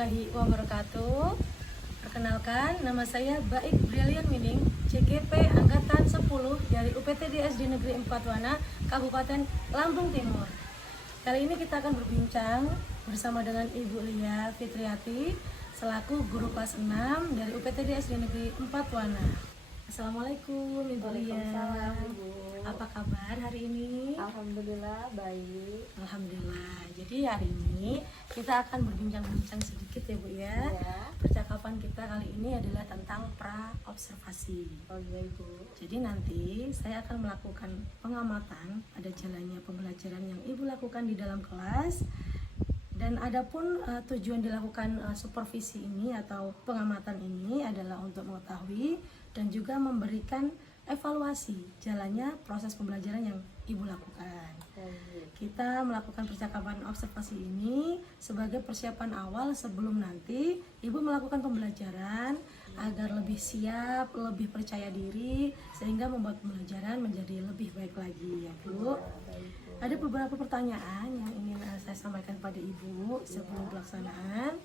warahmatullahi wabarakatuh. Perkenalkan, nama saya Baik Brilian Mining, CGP Angkatan 10 dari UPTD SD Negeri 4 Wana, Kabupaten Lampung Timur. Kali ini kita akan berbincang bersama dengan Ibu Lia Fitriati selaku guru kelas 6 dari UPTD SD Negeri 4 Wana. Assalamualaikum Ibu Lia. Waalaikumsalam, Ibu. Apa kabar hari ini? Alhamdulillah baik. Alhamdulillah. Jadi hari ini kita akan berbincang-bincang sedikit ya Bu ya. Ya. Percakapan kita kali ini adalah tentang pra-observasi. Oh iya Ibu. Jadi nanti saya akan melakukan pengamatan pada jalannya pembelajaran yang Ibu lakukan di dalam kelas. Dan adapun tujuan dilakukan supervisi ini atau pengamatan ini adalah untuk mengetahui dan juga memberikan evaluasi jalannya proses pembelajaran yang Ibu lakukan. Baik. Kita melakukan percakapan observasi ini sebagai persiapan awal sebelum nanti Ibu melakukan pembelajaran agar lebih siap, lebih percaya diri sehingga membuat pembelajaran menjadi lebih baik lagi ya Bu. Baik, Bu. Ada beberapa pertanyaan yang ingin saya sampaikan pada Ibu sebelum pelaksanaan.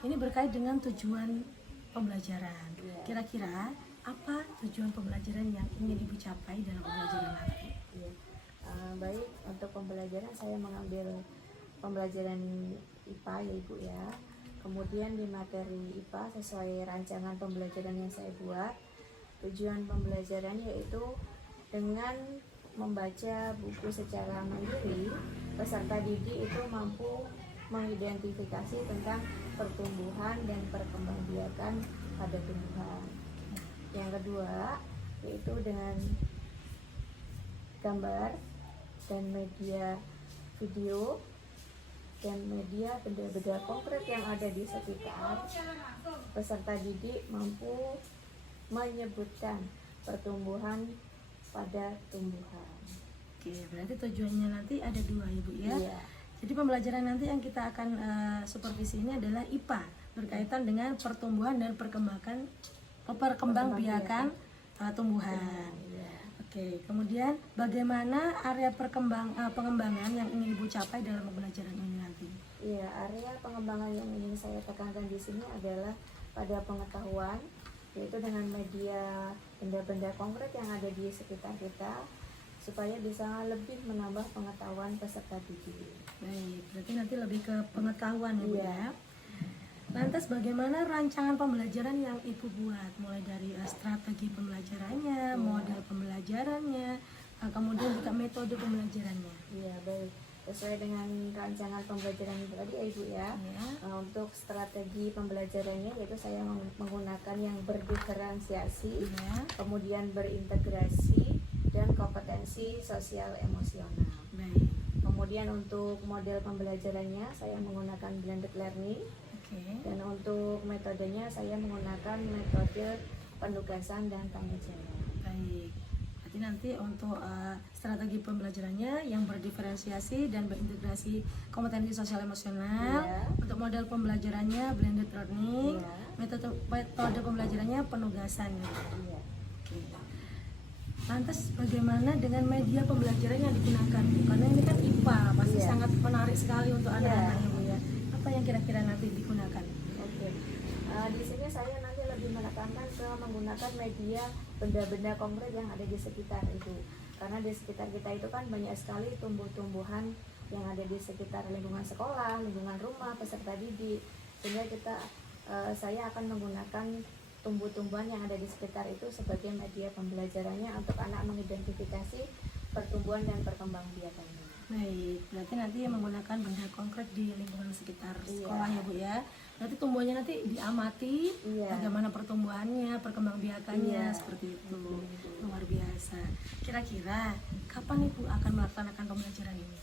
Ini berkait dengan tujuan pembelajaran. Kira-kira apa tujuan pembelajaran yang ingin Ibu capai dalam pembelajaran nanti? Iya. Baik, untuk pembelajaran saya mengambil pembelajaran IPA ya Ibu ya. Kemudian di materi IPA sesuai rancangan pembelajaran yang saya buat, tujuan pembelajaran yaitu dengan membaca buku secara mandiri, peserta didik itu mampu mengidentifikasi tentang pertumbuhan dan perkembangbiakan pada tumbuhan. Yang kedua yaitu dengan gambar dan media video dan media benda-benda konkret yang ada di sekitar, peserta didik mampu menyebutkan pertumbuhan pada tumbuhan. Oke, berarti tujuannya nanti ada dua Ibu ya. Iya. Jadi pembelajaran nanti yang kita akan supervisi ini adalah IPA berkaitan dengan pertumbuhan dan perkembangbiakan tumbuhan. Iya. Oke, kemudian bagaimana area pengembangan yang ingin Ibu capai dalam pembelajaran ini nanti? Iya, area pengembangan yang ingin saya tekankan di sini adalah pada pengetahuan, yaitu dengan media benda-benda konkret yang ada di sekitar kita, supaya bisa lebih menambah pengetahuan peserta didik. Baik, berarti nanti lebih ke pengetahuan ya Bu Iya. ya. Lantas bagaimana rancangan pembelajaran yang Ibu buat? Mulai dari strategi pembelajarannya, model pembelajarannya, kemudian juga metode pembelajarannya. Iya, baik. Sesuai dengan rancangan pembelajaran itu tadi ya Ibu ya. Ya. Untuk strategi pembelajarannya yaitu saya menggunakan yang berdiferensiasi, Ya. kemudian berintegrasi dan kompetensi sosial emosional. Baik. Kemudian untuk model pembelajarannya saya menggunakan blended learning, Oke. dan untuk metodenya saya menggunakan metode penugasan dan tanya jawab. Baik. Berarti nanti untuk strategi pembelajarannya yang berdiferensiasi dan berintegrasi kompetensi sosial emosional. Iya. Untuk model pembelajarannya blended learning. Iya. Metode pembelajarannya penugasan. Iya. Oke. Lantas bagaimana dengan media pembelajaran yang digunakan? Karena ini kan IPA, pasti Iya. sangat menarik sekali untuk Iya. anak-anak ya Bu ya. Apa yang kira-kira nanti digunakan? Oke. Di sini saya nanti lebih menekankan ke menggunakan media benda-benda konkret yang ada di sekitar itu. Karena di sekitar kita itu kan banyak sekali tumbuh-tumbuhan yang ada di sekitar lingkungan sekolah, lingkungan rumah, peserta didik. Sehingga saya akan menggunakan tumbuh-tumbuhan yang ada di sekitar itu sebagai media pembelajarannya untuk anak mengidentifikasi pertumbuhan dan perkembangbiakannya. Baik, berarti nanti yang menggunakan benda konkret di lingkungan sekitar Iya. sekolah ya Bu ya. Berarti tumbuhannya nanti diamati, Iya. bagaimana pertumbuhannya, perkembangbiakannya, Iya. seperti itu. Mhm. Luar biasa. Kira-kira kapan Ibu akan melaksanakan pembelajaran ini?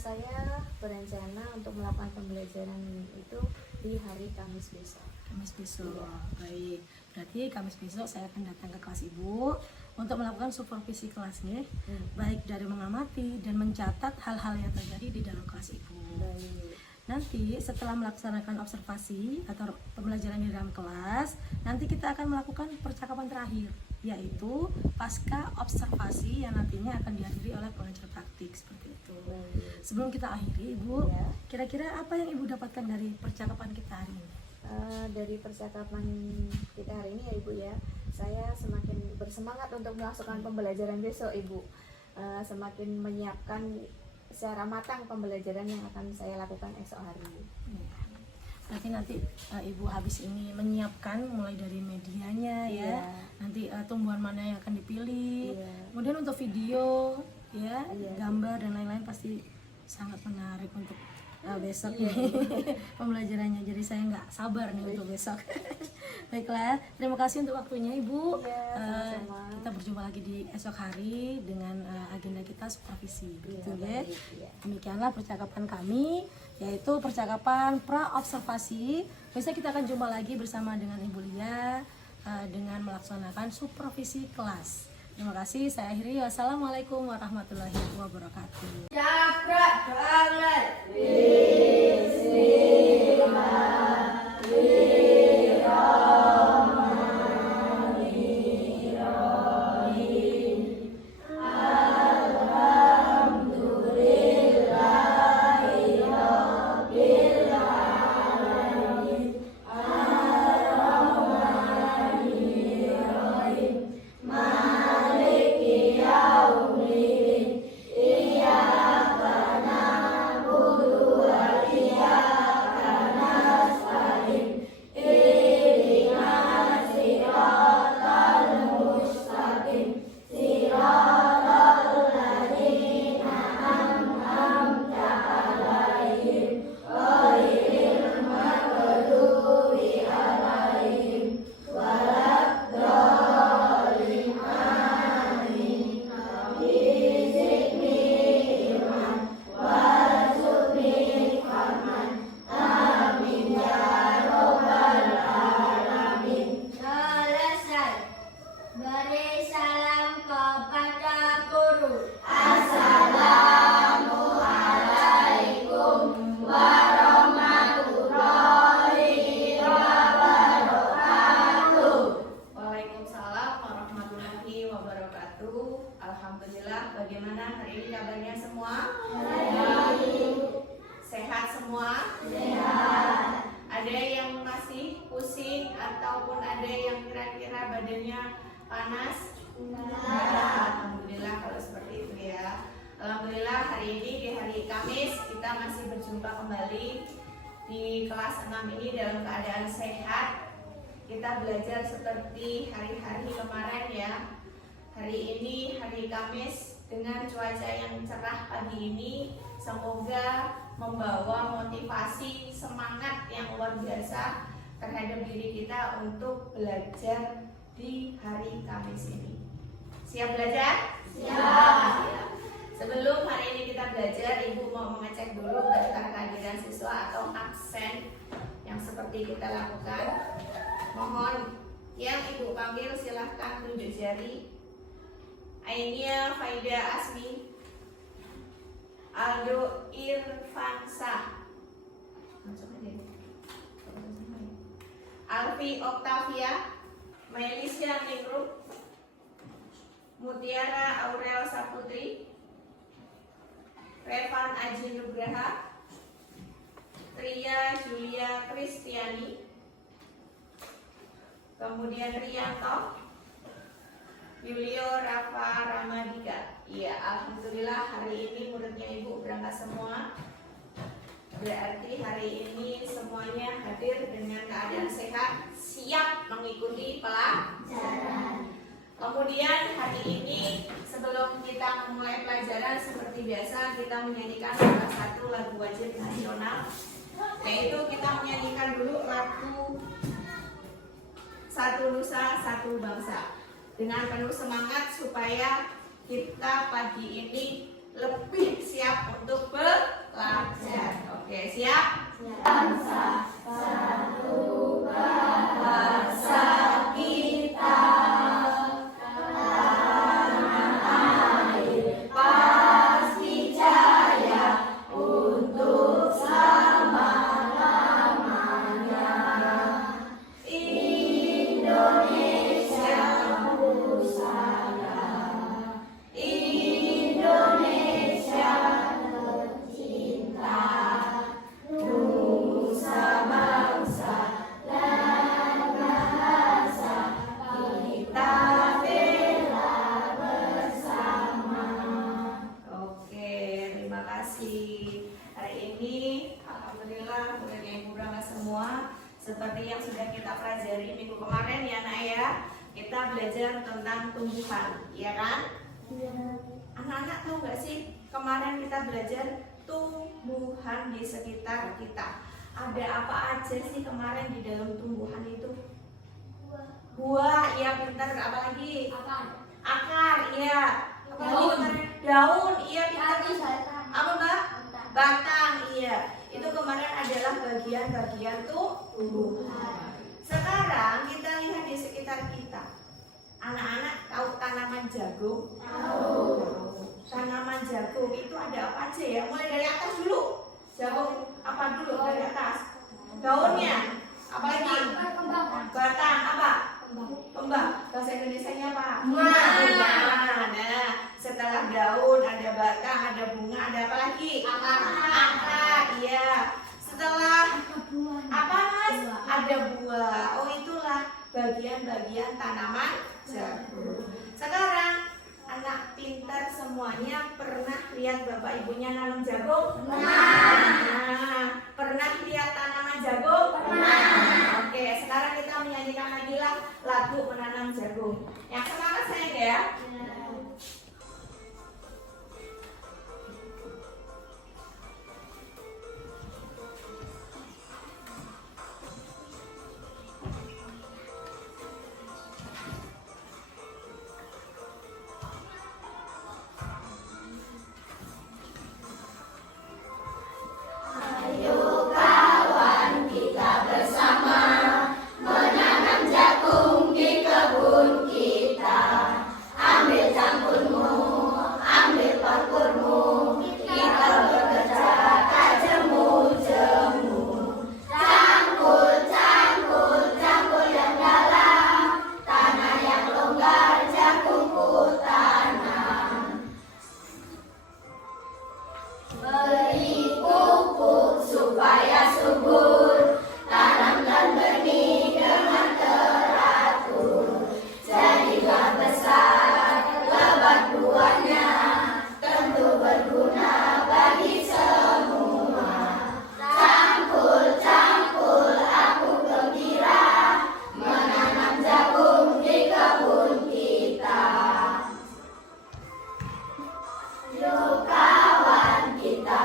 Saya berencana untuk melakukan pembelajaran itu di hari Kamis besok. Kamis besok. Iya. Baik. Berarti Kamis besok saya akan datang ke kelas Ibu untuk melakukan supervisi kelasnya, baik dari mengamati dan mencatat hal-hal yang terjadi di dalam kelas Ibu. Baik. Nanti setelah melaksanakan observasi atau pembelajaran di dalam kelas, nanti kita akan melakukan percakapan terakhir, yaitu pasca observasi yang nantinya akan dihadiri oleh pengajar praktik seperti itu. Baik. sebelum kita akhiri Ibu, Ya. kira-kira apa yang Ibu dapatkan dari percakapan kita hari ini? Dari percakapan kita hari ini ya Ibu ya, saya semakin bersemangat untuk melaksanakan pembelajaran besok Ibu. Semakin menyiapkan secara matang pembelajaran yang akan saya lakukan esok hari. Berarti nanti Ibu habis ini menyiapkan mulai dari medianya ya, Iya. nanti tumbuhan mana yang akan dipilih, Iya. kemudian untuk video ya, Iya. gambar dan lain-lain pasti sangat menarik untuk besok Iya. nih pembelajarannya. Jadi saya nggak sabar nih untuk besok. Baiklah, terima kasih untuk waktunya Ibu. Iya, sama-sama. Kita berjumpa lagi di esok hari dengan agenda kita supervisi. Iya, Begitu ya. baik, iya. Demikianlah percakapan kami, yaitu percakapan pra-observasi. Besok kita akan jumpa lagi bersama dengan Ibu Lia dengan melaksanakan supervisi kelas. Terima kasih, saya akhiri. Wassalamualaikum warahmatullahi wabarakatuh. Selesai. Beri salam kepada guru. Waalaikumsalam warahmatullahi wabarakatuh. Alhamdulillah, bagaimana hari ini kabarnya semua? Sehat semua? Sehat. Ada yang masih pusing ataupun ada yang kira-kira badannya panas? Alhamdulillah kalau seperti itu ya. Alhamdulillah hari ini di hari Kamis kita masih berjumpa kembali di kelas 6 ini dalam keadaan sehat. Kita belajar seperti hari-hari kemarin ya. Hari ini hari Kamis dengan cuaca yang cerah pagi ini, semoga membawa motivasi semangat yang luar biasa terhadap diri kita untuk belajar di hari Kamis ini. Siap belajar? Siap. Sebelum hari ini kita belajar, Ibu mau mengecek dulu daftar kehadiran siswa atau absen yang seperti kita lakukan. Mohon yang Ibu panggil silahkan tunjuk jari. Ainia Faida Asmi, Aldo Irfansa, Alfi Oktavia, Melisya Ningrum, Mutiara Aurel Saputri, Revan Aji Nugraha, Tria Julia Kristiani, kemudian Rianto, Yulio Rafa Ramadika. Iya, alhamdulillah hari ini muridnya Ibu berangkat semua. Berarti hari ini semuanya hadir dengan keadaan sehat, siap mengikuti pelajaran. Kemudian hari ini sebelum kita memulai pelajaran seperti biasa kita menyanyikan salah satu lagu wajib nasional, yaitu kita menyanyikan dulu lagu Satu Nusa Satu Bangsa dengan penuh semangat supaya kita pagi ini lebih siap untuk belajar. Oke, siap? Bangsa satu, bahasa kita, tanah air pasti jaya untuk selama-lamanya. Indonesia Pusaka, Indonesia Seperti yang sudah kita pelajari minggu kemarin ya nak ya, kita belajar tentang tumbuhan, ya kan? Anak-anak tahu nggak sih, kemarin kita belajar tumbuhan di sekitar kita. Ada apa aja sih kemarin di dalam tumbuhan itu? Buah, iya pintar. Apa lagi? Akar, iya. Apa lagi kemarin? Daun, iya pintar. Apa mbak? Batang, iya. Itu kemarin adalah bagian-bagian tumbuhan. Sekarang kita lihat di sekitar kita. Anak-anak tahu tanaman jagung? Tahu. Tanaman jagung itu ada apa aja ya? Mulai dari atas dulu. Jagung apa dulu dari atas? Daunnya. Apa lagi? Batang apa? Kembang. Bahasa Indonesianya apa? Bunga. Nah, setelah daun ada batang, ada bunga, ada apa lagi? Akar. Iya. Setelah apa mas? Ada buah. Oh itulah bagian-bagian tanaman jagung. Sekarang anak pintar semuanya pernah lihat bapak ibunya nanam jagung? Nah, pernah lihat tanaman jagung? Pernah. Oke, sekarang kita menyanyikan lagi lagu menanam jagung. Yang semangat sayang ya. Yuk kawan kita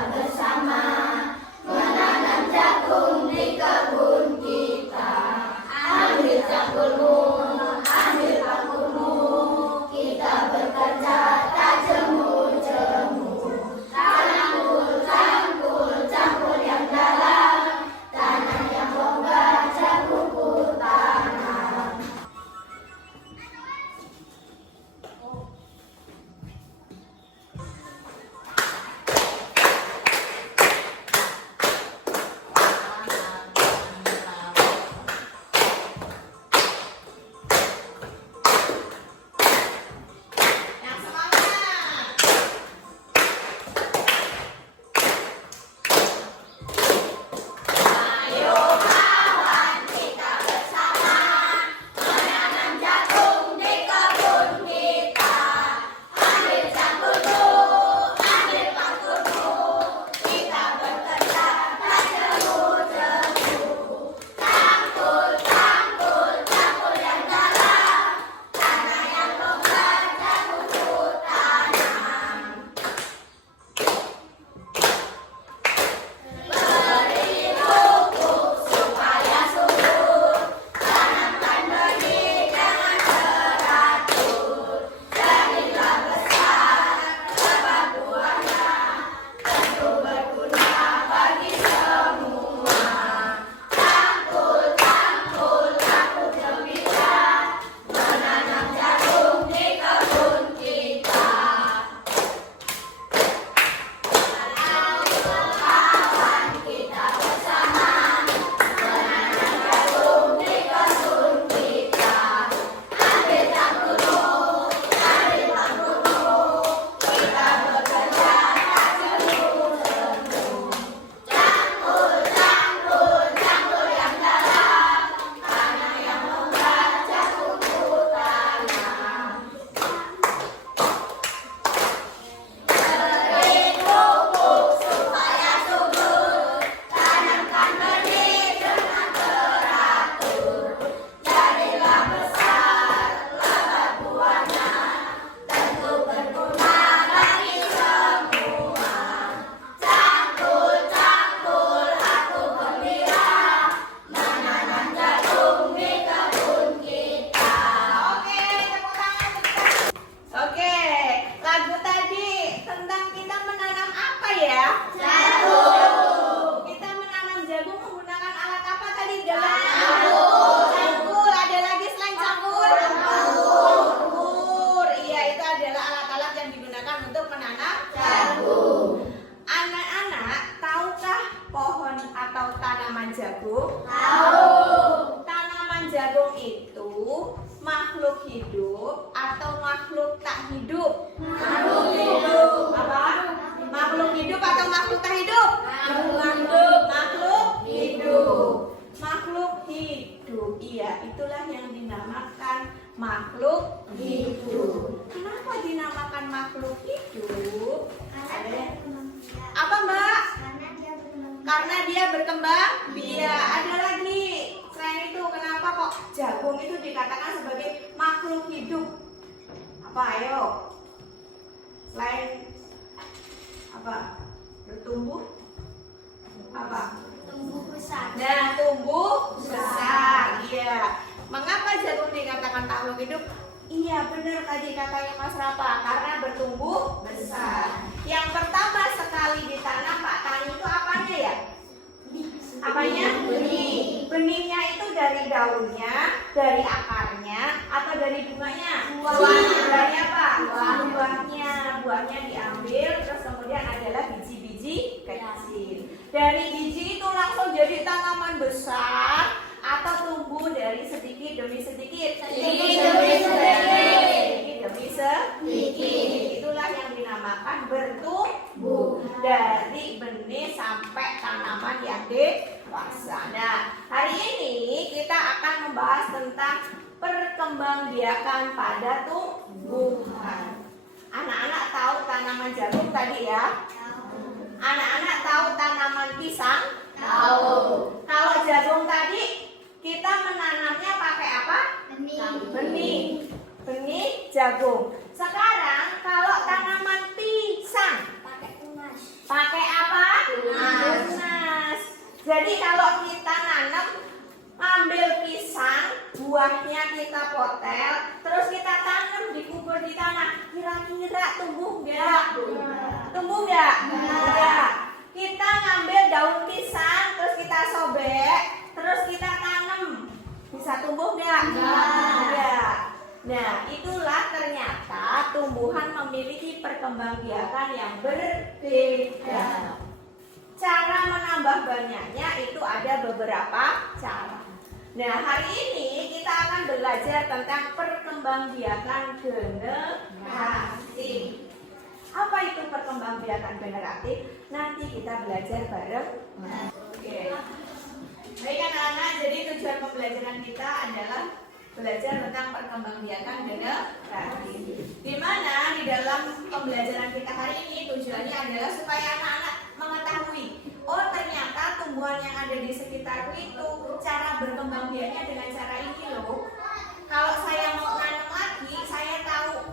ya? Jagung. Kita menanam jagung menggunakan alat apa tadi? Cangkul. Ada lagi selain cangkul? Cangkul. Iya, itu adalah alat-alat yang digunakan untuk menanam jagung. Anak-anak, tahukah pohon atau tanaman jagung? Tanaman jagung itu makhluk hidup atau makhluk tak hidup? Makhluk hidup. Apa? Makhluk hidup atau makhluk tak hidup? Makhluk hidup. Makhluk hidup. Iya, itulah yang dinamakan makhluk hidup. Kenapa dinamakan makhluk hidup? Apa, Mbak? Karena dia berkembang biak. Ada lagi selain itu, kenapa kok jagung itu dikatakan sebagai makhluk hidup? Apa, ayo? Selain apa? Bertumbuh? Apa? Tumbuh besar. Nah, tumbuh besar. Iya. Mengapa jagung dikatakan makhluk hidup? Iya, benar tadi katanya Mas Rafa, karena bertumbuh besar. Yang pertama sekali ditanam Pak Tani itu apanya ya? Apanya? Benih. Benihnya itu dari daunnya, dari akarnya, atau dari bunganya? Buahnya. Dari apa? Buahnya. Buahnya diambil, terus kemudian adalah biji-biji kecil. Dari biji itu langsung jadi tanaman besar atau tumbuh dari sedikit demi sedikit? Sedikit demi sedikit. Itulah yang dinamakan bertumbuh, dari benih sampai tanaman yang dewasa. Nah, hari ini kita akan membahas tentang perkembangbiakan pada tumbuhan. Anak-anak tahu tanaman jagung tadi ya? Anak-anak tahu tanaman pisang? Tahu. Kalau jagung tadi kita menanamnya pakai apa? Benih. Benih jagung. Sekarang kalau tanaman pisang pakai apa? Tunas. Jadi kalau kita nanam, ambil pisang, buahnya kita potel, terus kita tanam dikubur di tanah. Kira-kira tumbuh nggak? Tumbuh nggak? Nggak. Kita ngambil daun pisang, terus kita sobek, terus kita tanam. Bisa tumbuh nggak? Nggak. Nah, itulah ternyata tumbuhan memiliki perkembangbiakan yang berbeda. Cara menambah banyaknya itu ada beberapa cara. Nah, hari ini kita akan belajar tentang perkembangbiakan generatif. Apa itu perkembangbiakan generatif? Nanti kita belajar bareng. Oke. Baik anak-anak, jadi tujuan pembelajaran kita adalah belajar tentang perkembangbiakan generatif. Di mana di dalam pembelajaran kita hari ini tujuannya adalah supaya anak-anak mengetahui, oh ternyata tumbuhan yang ada di sekitarku itu cara berkembang biaknya dengan cara ini loh. Kalau saya mau nanam lagi, saya tahu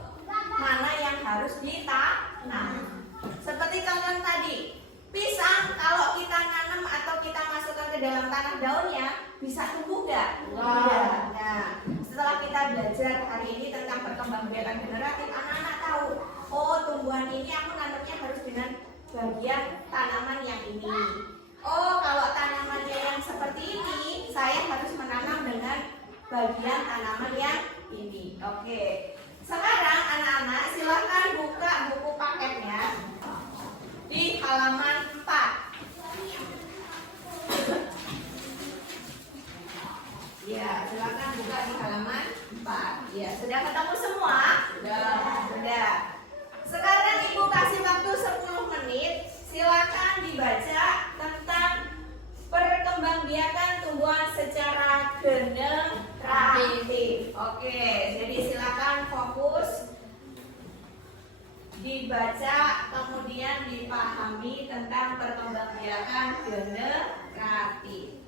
mana yang harus ditanam. Seperti contoh tadi, pisang kalau kita nanam atau kita masukkan ke dalam tanah daunnya, bisa tumbuh nggak? Wow. Nah, setelah kita belajar hari ini tentang perkembangbiakan generatif, anak-anak tahu, oh tumbuhan ini aku nanamnya harus dengan bagian tanaman yang ini. Oh, kalau tanamannya yang seperti ini, saya harus menanam dengan bagian tanaman yang ini. Oke. Sekarang anak-anak silakan buka buku paketnya di halaman 4. Ya, silakan buka di halaman 4. Ya, sudah ketemu semua? Sudah. Sekarang Ibu kasih waktu 10 menit. Silakan dibaca tentang perkembangbiakan tumbuhan secara generatif. Oke, jadi silakan fokus dibaca, kemudian dipahami tentang perkembangbiakan generatif.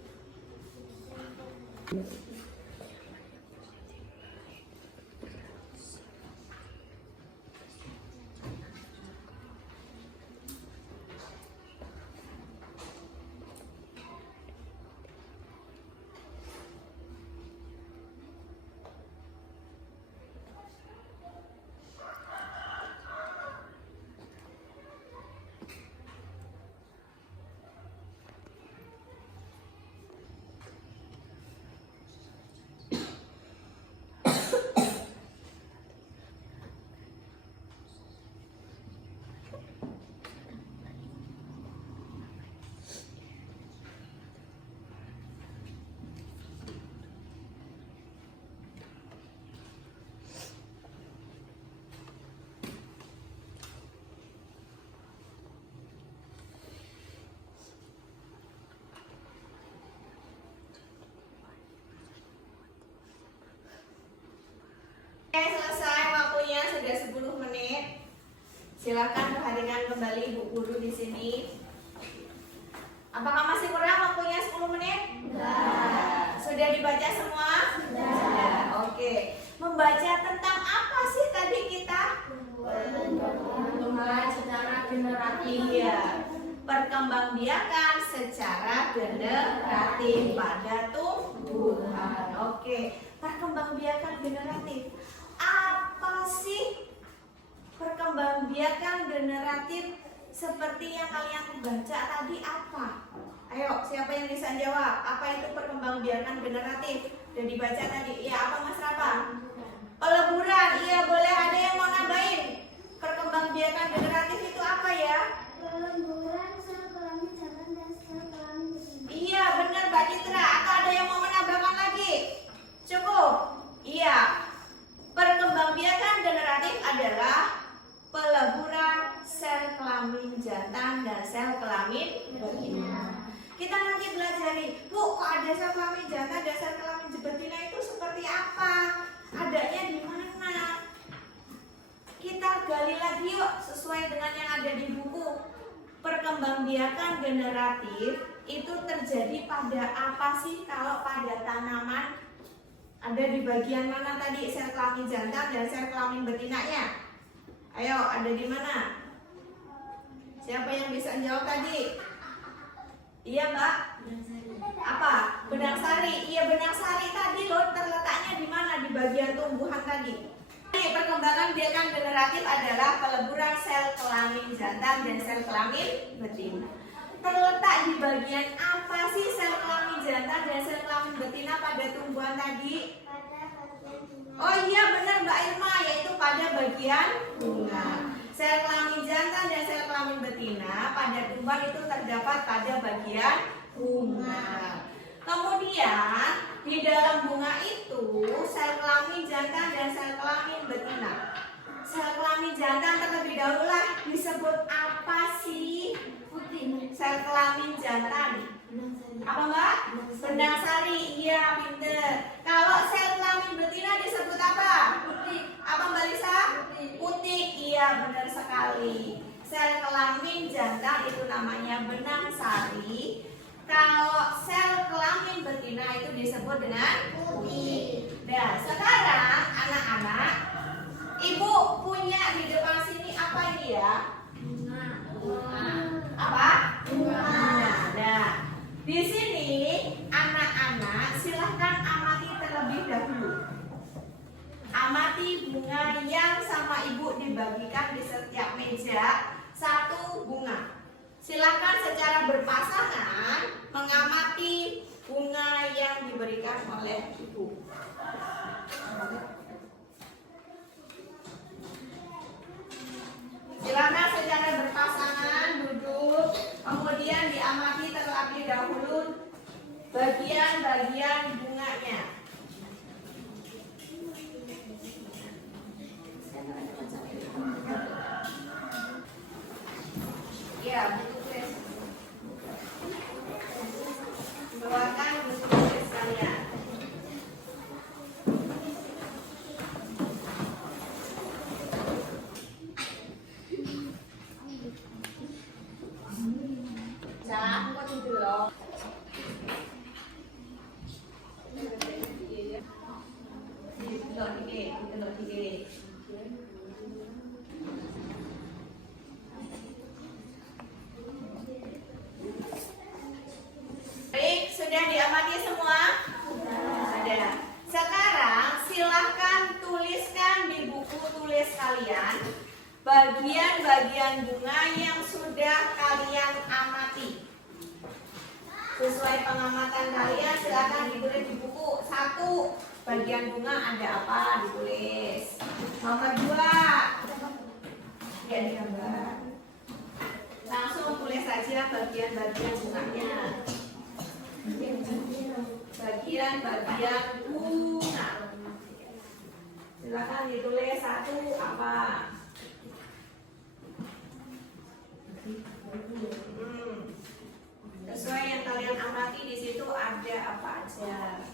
Silakan perhatikan kembali Bu Guru di sini. Apakah masih kurang waktunya 10 menit? Sudah. Sudah dibaca semua? Sudah. Oke. Membaca tentang apa sih tadi kita? Perkembangan secara generatif. Iya. Perkembangbiakan secara generatif pada tumbuhan. Oke. Perkembangbiakan generatif. Apa sih perkembangbiakan generatif seperti yang kalian baca tadi apa? Ayo, siapa yang bisa jawab? Apa itu perkembangbiakan generatif? Udah dibaca tadi. Ya, apa Mas Rafa? Peleburan. Iya, boleh. Ada yang mau nambahin? Perkembangbiakan generatif itu apa ya? Peleburan sel kelamin jantan dan sel kelamin betina. Iya, benar Mbak Citra. Atau ada yang mau menambahkan lagi? Cukup? Iya. Perkembangbiakan generatif adalah peleburan sel kelamin jantan dan sel kelamin betina. Kita nanti pelajari, Bu, kok ada sel kelamin jantan dan sel kelamin betina itu seperti apa? Adanya di mana? Kita gali lagi yuk sesuai dengan yang ada di buku. Perkembangbiakan generatif itu terjadi pada apa sih kalau pada tanaman? Ada di bagian mana tadi sel kelamin jantan dan sel kelamin betinanya? Ayo, ada di mana? Siapa yang bisa jawab tadi? Iya, Mbak? Apa? Benang sari. Iya, benang sari tadi loh terletaknya di mana? Di bagian tumbuhan tadi. Perkembangan biakan generatif adalah peleburan sel kelamin jantan dan sel kelamin betina. Terletak di bagian apa sih sel kelamin jantan dan sel kelamin betina pada tumbuhan tadi? Oh iya benar Mbak Irma, yaitu pada bagian bunga. Sel kelamin jantan dan sel kelamin betina pada tumbuhan itu terdapat pada bagian bunga. Kemudian di dalam bunga itu sel kelamin jantan dan sel kelamin betina. Sel kelamin jantan terlebih dahulu lah disebut apa sih? Sel kelamin jantan. Apa Mbak? Benang sari. Iya, pinter. Kalau sel kelamin betina disebut apa? Putik. Apa Mbak Lisa? Putik. Iya, benar sekali. Sel kelamin jantan itu namanya benang sari. Kalau sel kelamin betina itu disebut dengan putik. Nah, sekarang anak-anak, Ibu punya di depan sini apa ini ya? Bunga. Apa? Bunga. Nah, di sini anak-anak silahkan amati terlebih dahulu. Amati bunga yang sama ibu dibagikan di setiap meja, satu bunga. Silahkan secara berpasangan mengamati bunga yang diberikan oleh ibu. Silakan secara berpasangan duduk, kemudian diamati terlebih dahulu bagian-bagian bunganya. Ya, buku tulis. Keluarkan buku tulis kalian. Baik, sudah diamati semua? Sudah. Sekarang silahkan tuliskan di buku tulis kalian bagian-bagian bunga yang sudah kalian amati. Sesuai pengamatan kalian silahkan ditulis di buku. Satu, bagian bunga ada apa? Ditulis. Nomor 2, ya digambar. Langsung tulis saja bagian-bagian bunganya. Bagian-bagian bunga. Silakan ditulis satu apa? Sesuai yang kalian amati di situ ada apa aja.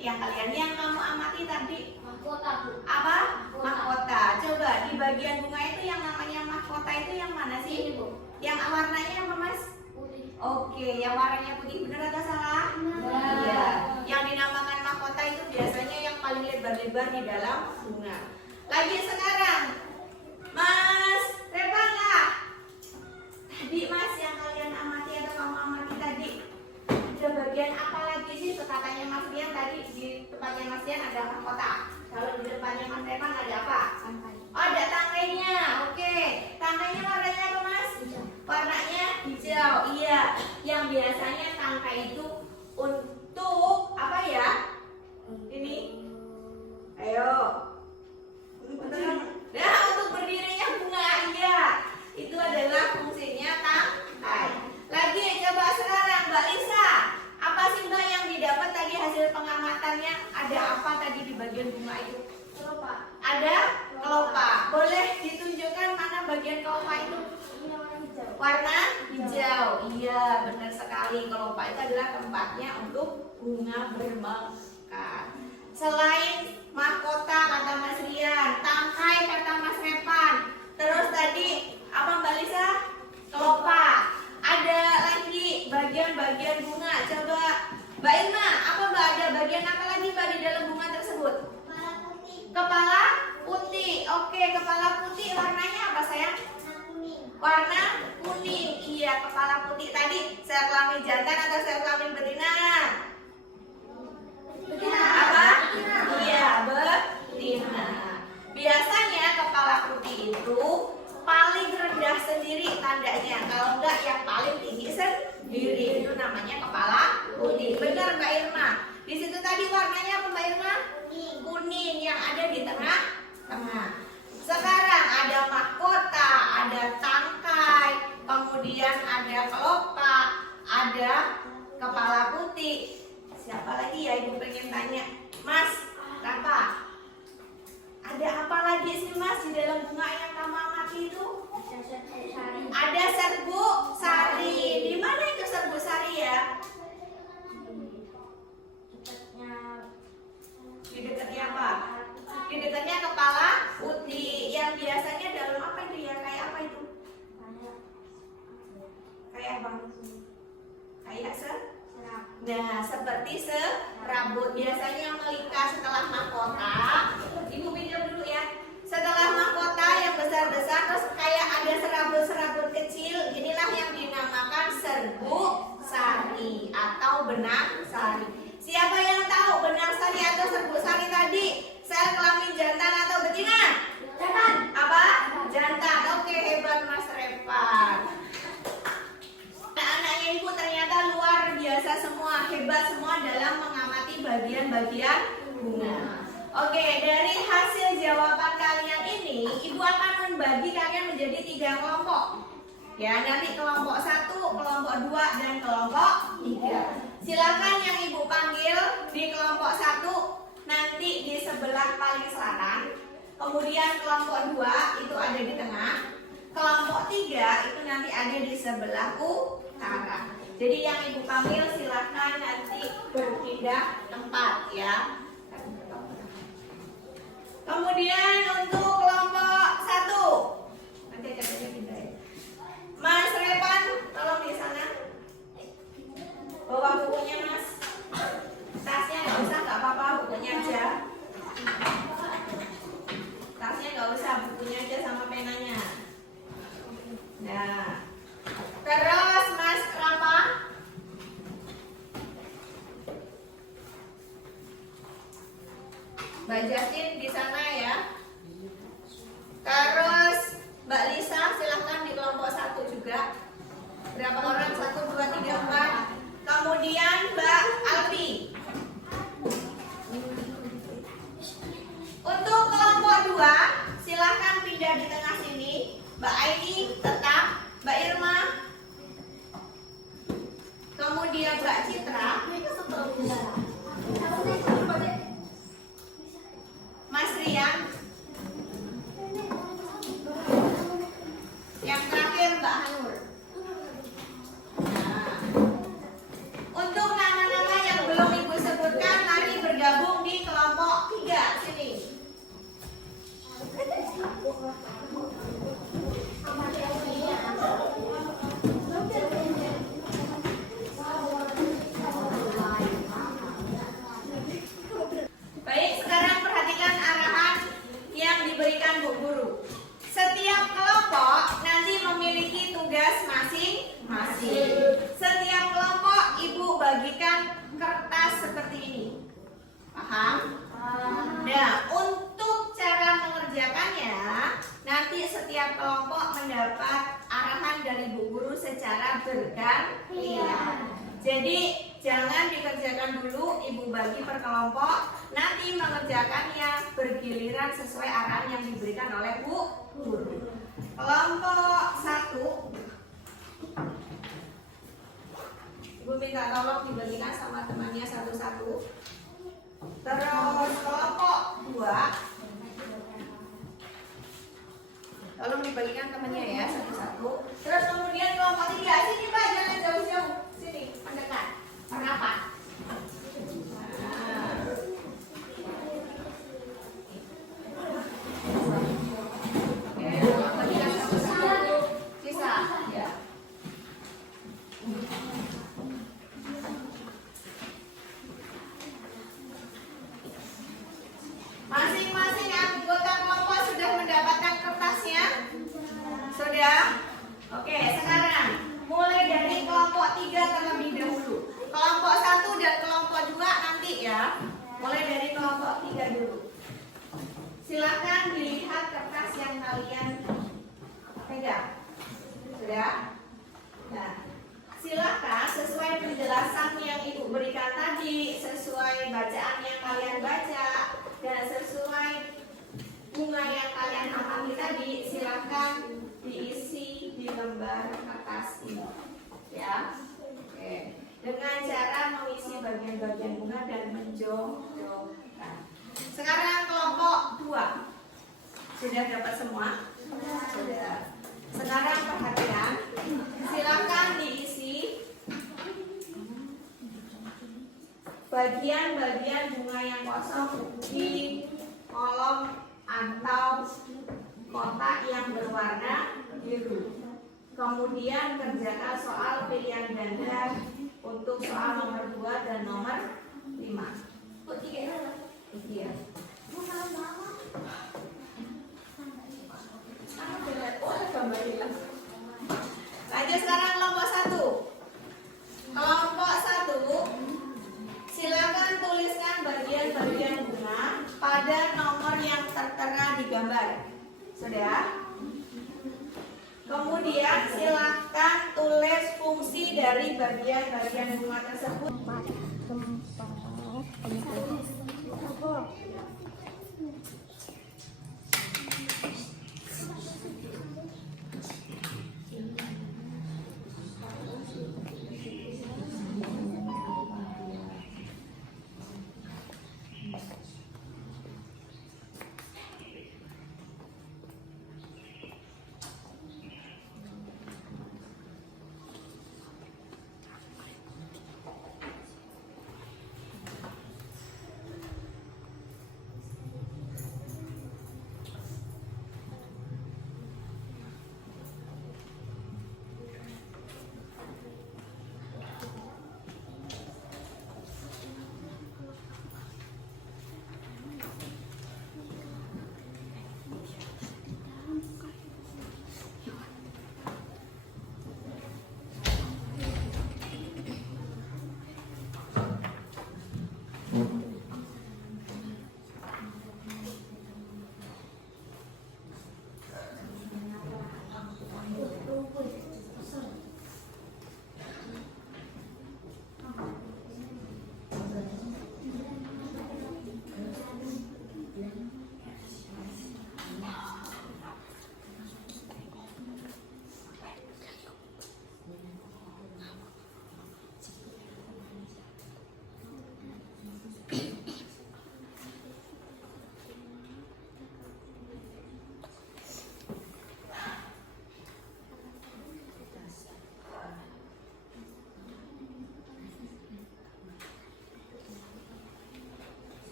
yang kalian yang kamu amati tadi? Mahkota, Bu. Apa? Mahkota. Coba di bagian bunga itu yang namanya mahkota itu yang mana sih? Ini, Bu. Yang warnanya apa, Mas? Putih. Oke, yang warnanya putih, benar atau salah? Benar. Iya. Yang dinamakan mahkota itu biasanya yang paling lebar-lebar di dalam bunga. Lagi sekarang, Mas Revan lah. Tadi Mas yang kalian amati atau kamu amati tadi, ada bagian apa lagi sih? Katanya Mas Rian tadi di tempatnya Mas Rian ada mahkota. Kalau di depannya Mas Revan ada apa? Sampai. Oh, ada tangkainya. Oke. Tangkainya warnanya apa, Mas? Warnanya hijau. Iya. Yang biasanya tangkai itu untuk apa ya? Ini. Ayo. Nah, untuk berdirinya bunga. Iya. Itu adalah fungsinya tangkai. Lagi coba sekarang Mbak Lisa. Apa sih Mbak yang didapat tadi hasil pengamatannya? Ada apa tadi di bagian bunga itu? Kelopak. Ada kelopak. Boleh ditunjukkan mana bagian kelopak itu? Ini warna hijau. Warna hijau. Iya, benar sekali. Kelopak itu adalah tempatnya untuk bunga bermekar. Selain mahkota kata Mas Rian, tangkai kata Mas Revan. Terus tadi apa Mbak Lisa? Kelopak. Ada lagi bagian-bagian bunga. Coba Mbak Irma, apa Mbak ada bagian apa lagi Mbak di dalam bunga tersebut? Warna putih. Kepala putih. Oke, kepala putih warnanya apa sayang? Warna kuning. Warna kuning. Iya, kepala putih. Tadi sel kelamin jantan atau sel kelamin betina? Betina. Apa? Betina. Iya, betina. Biasanya kepala putih itu paling rendah sendiri tandanya. Kalau enggak yang paling tinggi sendiri. Itu namanya kepala putih. Benar Mbak Irma. Di situ tadi warnanya apa Mbak Irma? Kuning. Kuning yang ada di tengah-tengah. Sekarang ada mahkota, ada tangkai, kemudian ada kelopak, ada kepala putih. Siapa lagi ya Ibu pengen tanya? Mas, apa? Ada apa lagi sih Mas di dalam bunga yang kamu amati itu? Sari. Ada serbu sari. Di mana itu serbu sari ya? Dekatnya. Di dekatnya apa? Di dekatnya kepala putih. Yang biasanya dalam apa itu ya? Kayak apa itu? Kayak apa? Kayak Serap. Nah, seperti serabut. Biasanya melingkar setelah mahkota. Ibu pinjam dulu ya. Setelah mahkota yang besar-besar, terus kayak ada serabut-serabut kecil. Inilah yang dinamakan serbu sari atau benang sari. Siapa yang tahu benang sari atau serbu sari tadi? Sel kelamin jantan atau betina? Jantan. Apa? Jantan. Oke, hebat Mas Revan. Anak-anaknya Ibu ternyata luar biasa semua, hebat semua dalam mengamati bagian-bagian bunga. Oke, dari hasil jawaban kalian ini, Ibu akan membagi kalian menjadi 3 kelompok. Ya, nanti kelompok 1, kelompok 2, dan kelompok 3. Silakan yang Ibu panggil di kelompok 1 nanti di sebelah paling selatan. Kemudian kelompok 2 itu ada di tengah. Kelompok 3 itu nanti ada di sebelah utara. Jadi yang Ibu panggil silakan nanti berpindah tempat ya. Kemudian untuk kelompok 1 nanti akan pindah ya. Mas Revan, tolong di sana. Bawa bukunya Mas. Tasnya nggak usah, nggak apa-apa, bukunya aja. Tasnya nggak usah, bukunya aja sama penanya. Nah, terus Mas Rama. Mbak Justin di sana ya. Terus Mbak Lisa silahkan di kelompok 1 juga. Berapa orang? 1, 2, 3, 4. Kemudian Mbak Alfi. Untuk kelompok 2 silahkan pindah di tengah sini. Mbak Aini tetap, Mbak Irma. Kemudian Mbak Citra. Mas Rian. Yang terakhir Mbak Hanur. Nah, untuk nama-nama setiap kelompok mendapat arahan dari Bu Guru secara bergantian. Jadi jangan dikerjakan dulu, Ibu bagi per kelompok, nanti mengerjakannya bergiliran sesuai arahan yang diberikan oleh Bu Guru. Kelompok 1, Ibu minta tolong dibagikan sama temannya satu-satu. Terus kelompok 2, tolong dibagikan temannya ya satu-satu. Terus kemudian kelompok 3, sini Pak, jangan jauh-jauh, sini mendekat. Kenapa? Oke, kelompok 3 satu-satu. Sisa, ya. Masing-masing anggota kelompok sudah mendapatkan kertasnya? Sudah? Oke, sekarang mulai dari kelompok 3 terlebih dahulu. Kelompok 1 dan kelompok 2 nanti ya. Mulai dari kelompok 3 dulu. Silakan dilihat kertas yang kalian pegang. Sudah? Nah, silakan sesuai penjelasan yang Ibu berikan tadi, sesuai bacaan yang kalian baca, dan sesuai bunga yang kalian amati tadi, silakan diisi di lembar kertas ini, ya. Oke. Dengan cara mengisi bagian-bagian bunga dan menjodohkan. Sekarang kelompok 2 sudah dapat semua? Sudah. Sekarang perhatian, silakan diisi bagian-bagian bunga yang kosong di kolom atau kotak yang berwarna biru. Kemudian kerjakan soal pilihan ganda untuk soal nomor 2 dan nomor 5. Iya. Lanjut sekarang kelompok 1. Kelompok 1, silakan tuliskan bagian-bagian bunga pada nomor yang tertera di gambar. Sudah? Kemudian silakan tulis fungsi dari bagian-bagian bunga tersebut.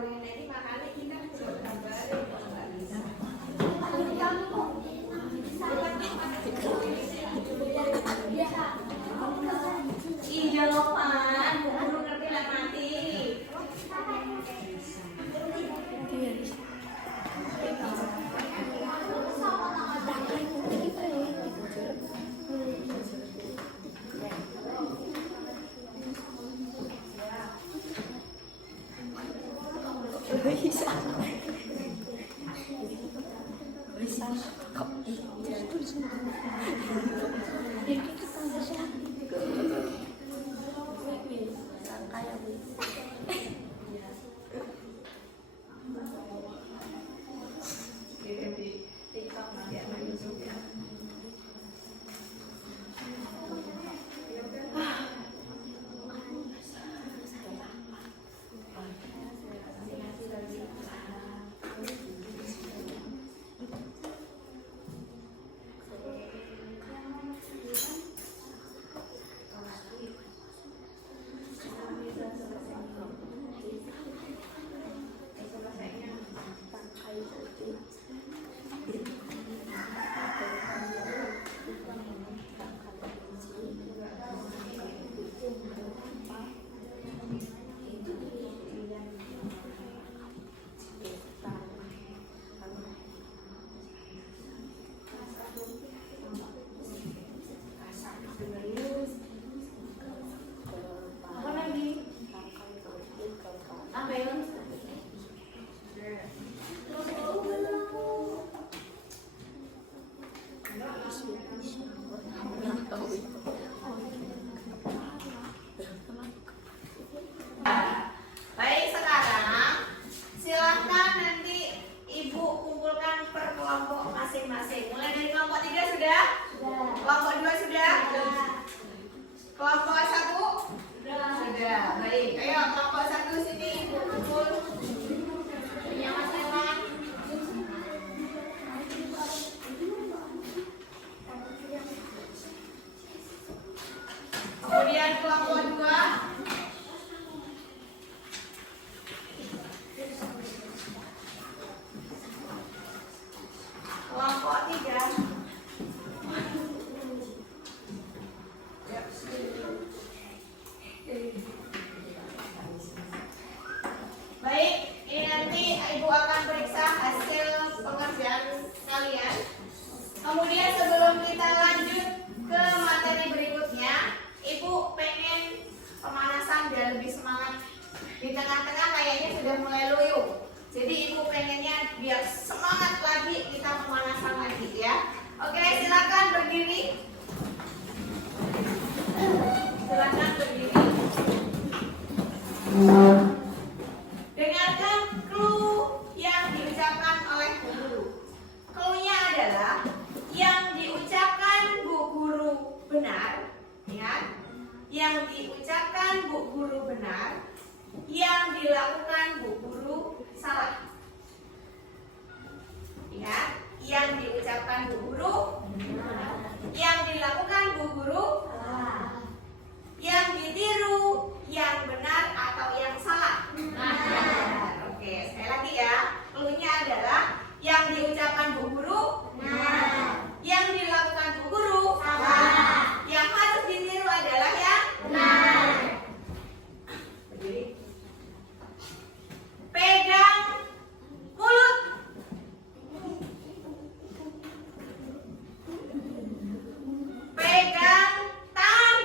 gorengan ini makanya kita gambar kalau nggak bisa. Iya Lopan, guru ngerti lah mati. Baik, sekarang silahkan nanti Ibu kumpulkan per kelompok masing-masing. Mulai dari kelompok 3 sudah? Kelompok 2 sudah? Kelompok 1? Sudah. Baik, ayo kelompok 1 sini Ibu kumpul. Yang masing-masing. Kemudian kelompok 2. Kelompok 3. Baik, ini nanti Ibu akan periksa hasil pengerjaan kalian. Kemudian sebelum kita lanjut ke materi berikutnya, Ibu pengen pemanasan biar lebih semangat. Di tengah-tengah kayaknya sudah mulai loyo. Jadi Ibu pengennya biar semangat lagi, kita pemanasan lagi ya. Oke, silakan berdiri. Silakan berdiri. Dengarkan clue yang diucapkan oleh Bu Guru. Clue-nya adalah yang diucapkan Bu Guru benar, ya. Yang diucapkan Bu Guru benar, yang dilakukan Bu Guru salah. Ingat, yang diucapkan Bu Guru, yang dilakukan Bu Guru, yang ditiru, yang benar atau yang salah. Oke, sekali lagi ya. Clue-nya adalah yang diucapkan Bu Guru, yang dilakukan Bu Guru, yang harus ditiru adalah yang benar. Berdiri. Pegang mulut. Pegang tangan.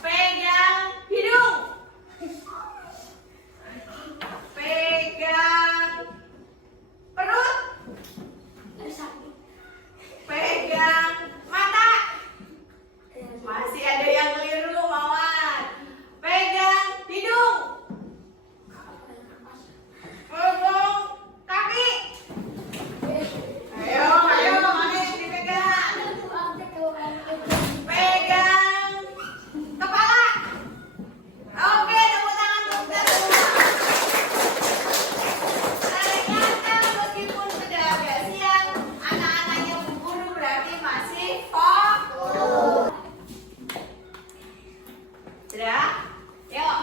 Pegang hidung. Pegang perut. Pegang mata. Masih ada yang keliru, Mawan. Pegang hidung. Pegang kaki. Ayo, mana yang dipegang? Pegang kepala. Oke, tepuk tangan untuk kita semua. Ternyata meskipun sudah agak siang, anak-anaknya Bu Guru berarti masih fokus. Sudah? Yuk,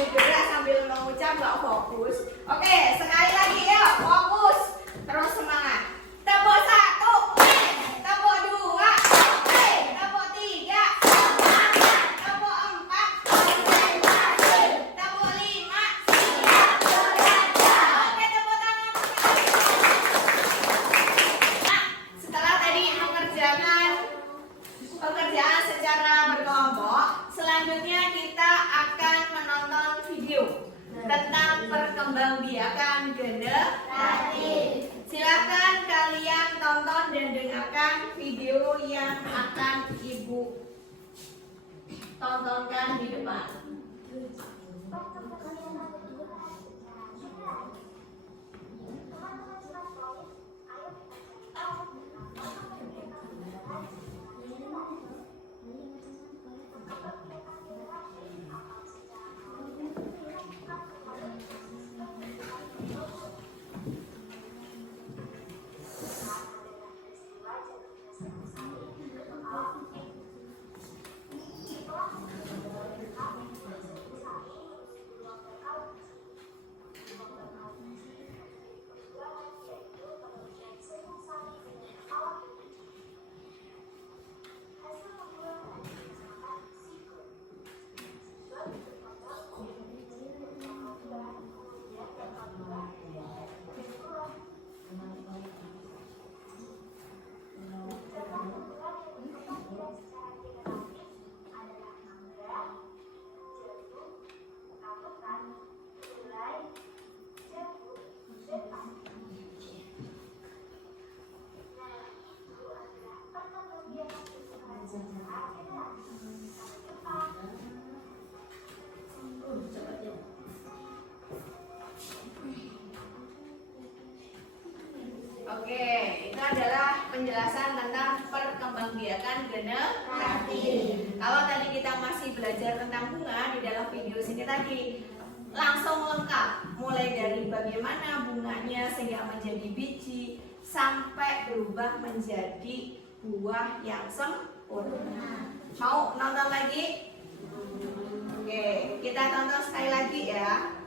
sambil gerak sambil mengucap nggak fokus. Oke, sekali lagi ya, fokus. Terus semangat. Tepuk 1, tepuk 2, tepuk 3, tepuk 4, tepuk 5. Oke, tepuk tangan. Nah, setelah tadi mengerjakan pekerjaan secara berkelompok, selanjutnya kita akan menonton video tentang perkembangbiakan generasi. Silakan kalian tonton dan dengarkan video yang akan Ibu tontonkan di depan. Oke, itu adalah penjelasan tentang perkembangbiakan generasi. Kalau tadi kita masih belajar tentang bunga, di dalam video sini tadi langsung lengkap, mulai dari bagaimana bunganya sehingga menjadi biji sampai berubah menjadi buah yang sempurna. Mau nonton lagi? Oke, kita tonton sekali lagi ya.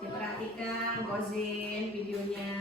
Diperhatikan, Kozin, videonya.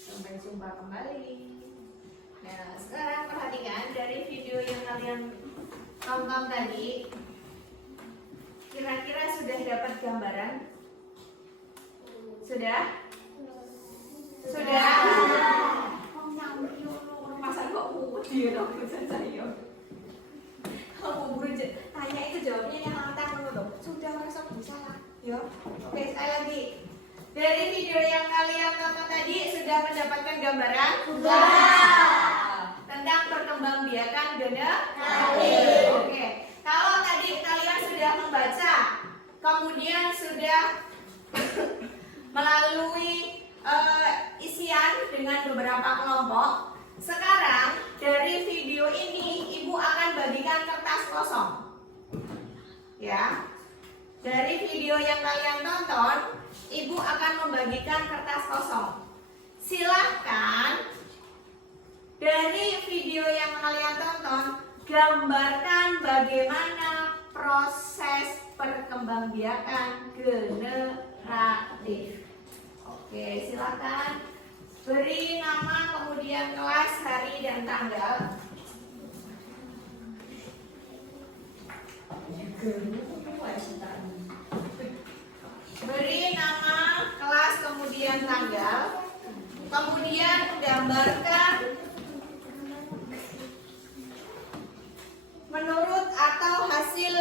Sampai jumpa kembali. Nah, sekarang perhatikan dari video yang kalian tonton tadi, kira-kira sudah dapat gambaran? Sudah? Sudah? Masa kok dia dong saya? Kamu buru tanya itu jawabnya yang angkat dulu dong. Sudah, merasa bisa lah. Yo, oke, sekali lagi. Dari video yang kalian tonton tadi sudah mendapatkan gambaran? Sudah. Tentang perkembangbiakan generasi. Oke. Kalau tadi kalian sudah membaca, kemudian sudah melalui isian dengan beberapa kelompok. Sekarang dari video ini Ibu akan bagikan kertas kosong. Ya. Dari video yang kalian tonton, Ibu akan membagikan kertas kosong. Silahkan dari video yang kalian tonton, gambarkan bagaimana proses perkembangbiakan generatif. Oke, silakan beri nama kemudian kelas, hari dan tanggal. Beri nama kelas kemudian tanggal. Kemudian gambarkan menurut atau hasil